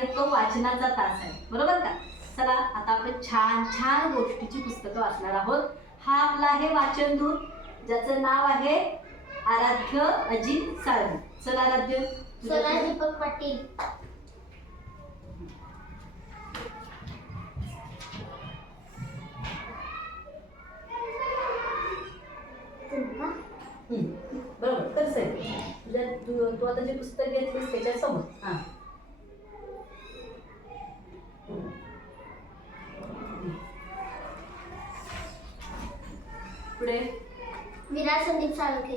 आहे तो वाचनाचा तास आहे, बरोबर का? चला आता आपण छान छान गोष्टीची पुस्तकं वाचणार आहोत. हा आपला आहे वाचन दूत, ज्याचं नाव आहे आराध्य अजित साळवी. चला आराध्य. चला दीपक पाटील. बरोबर कसं आहे तुझ्या तू आता जे पुस्तक घेतलीस त्याच्या समोर. हा पुढे विराज संदीप साळुंखे.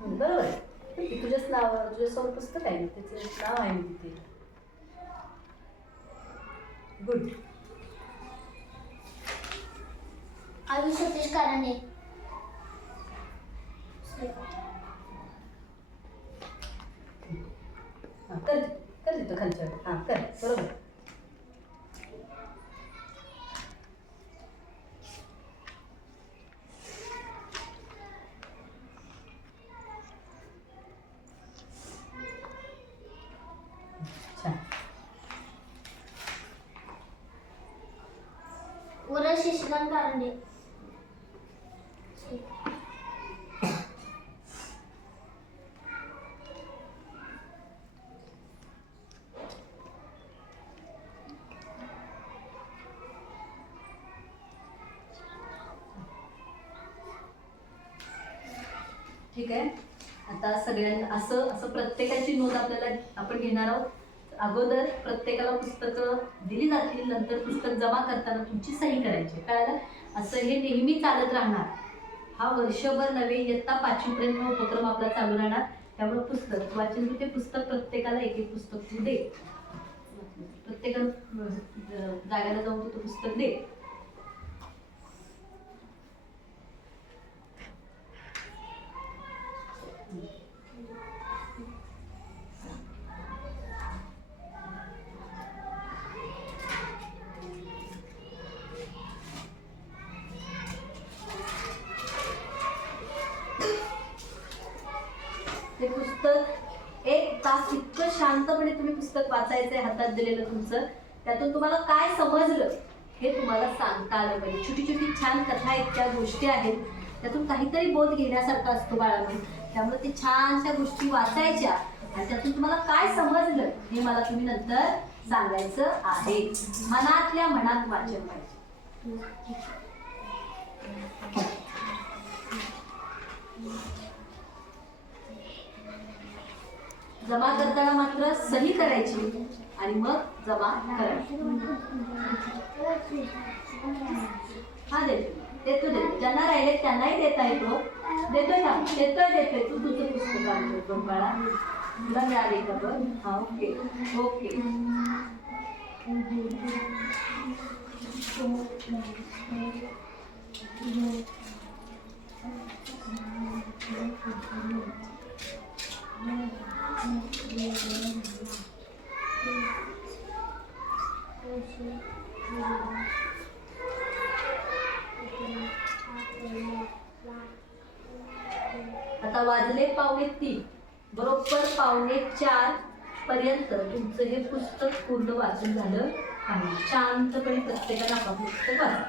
बरोबर आहे. तुझ्याच नाव तुझ्यासमोर पुस्तक आहे, त्याचं नाव आहे मी तिथे. गुड. आवी सतीश कारंडे. कर कर तिथं खालच्या. हां कर बरोबर. छान. वरद शशिकांत कारंडे. ठीक आहे. आता सगळ्यांना असं असं प्रत्येकाची नोंद आपल्याला आपण घेणार आहोत. अगोदर प्रत्येकाला पुस्तकं दिली जातील, नंतर पुस्तक जमा करताना तुमची सही करायची. कळलं? असं हे नेहमी चालत राहणार. हा वर्षभर नव्हे, इयत्ता 5वी पर्यंत उपक्रम आपला चालू राहणार. त्यामुळे पुस्तक वाचन ते पुस्तक प्रत्येकाला एक एक पुस्तक तू दे. प्रत्येकाला जागाला जाऊन तू पुस्तक दे. हे पुस्तक 1 तास इतकं शांतपणे तुम्ही पुस्तक वाचायचंय, हातात दिलेलं तुमचं. त्यातून तुम्हाला काय समजलं हे तुम्हाला सांगता आलं पाहिजे. छोटी छोटी छान कथा आहेत, त्या गोष्टी आहेत, त्यातून काहीतरी बोध घेण्यासारखा असतो बाळांनो. त्यामुळे ते छानशा गोष्टी वाचायच्या आणि त्यातून तुम्हाला काय समजलं हे मला तुम्ही नंतर सांगायचं आहे. मनातल्या मनात वाचन पाहिजे. जमा करताना मात्र सही करायची आणि मग जमा करायची. हा देतो ज्यांना राहिले त्यांनाही देता येतो. देतोय ना? देतोय. तू तुझं पुस्तक आणतो बाळा, तुला मिळाले का बघ. हा ओके. आता वाजले 3:15. बरोबर 3:45 पर्यंत तुमचं हे पुस्तक पूर्ण वाचून झालं आहे. शांतपणे प्रत्येकाला आपलं पुस्तक वाचा.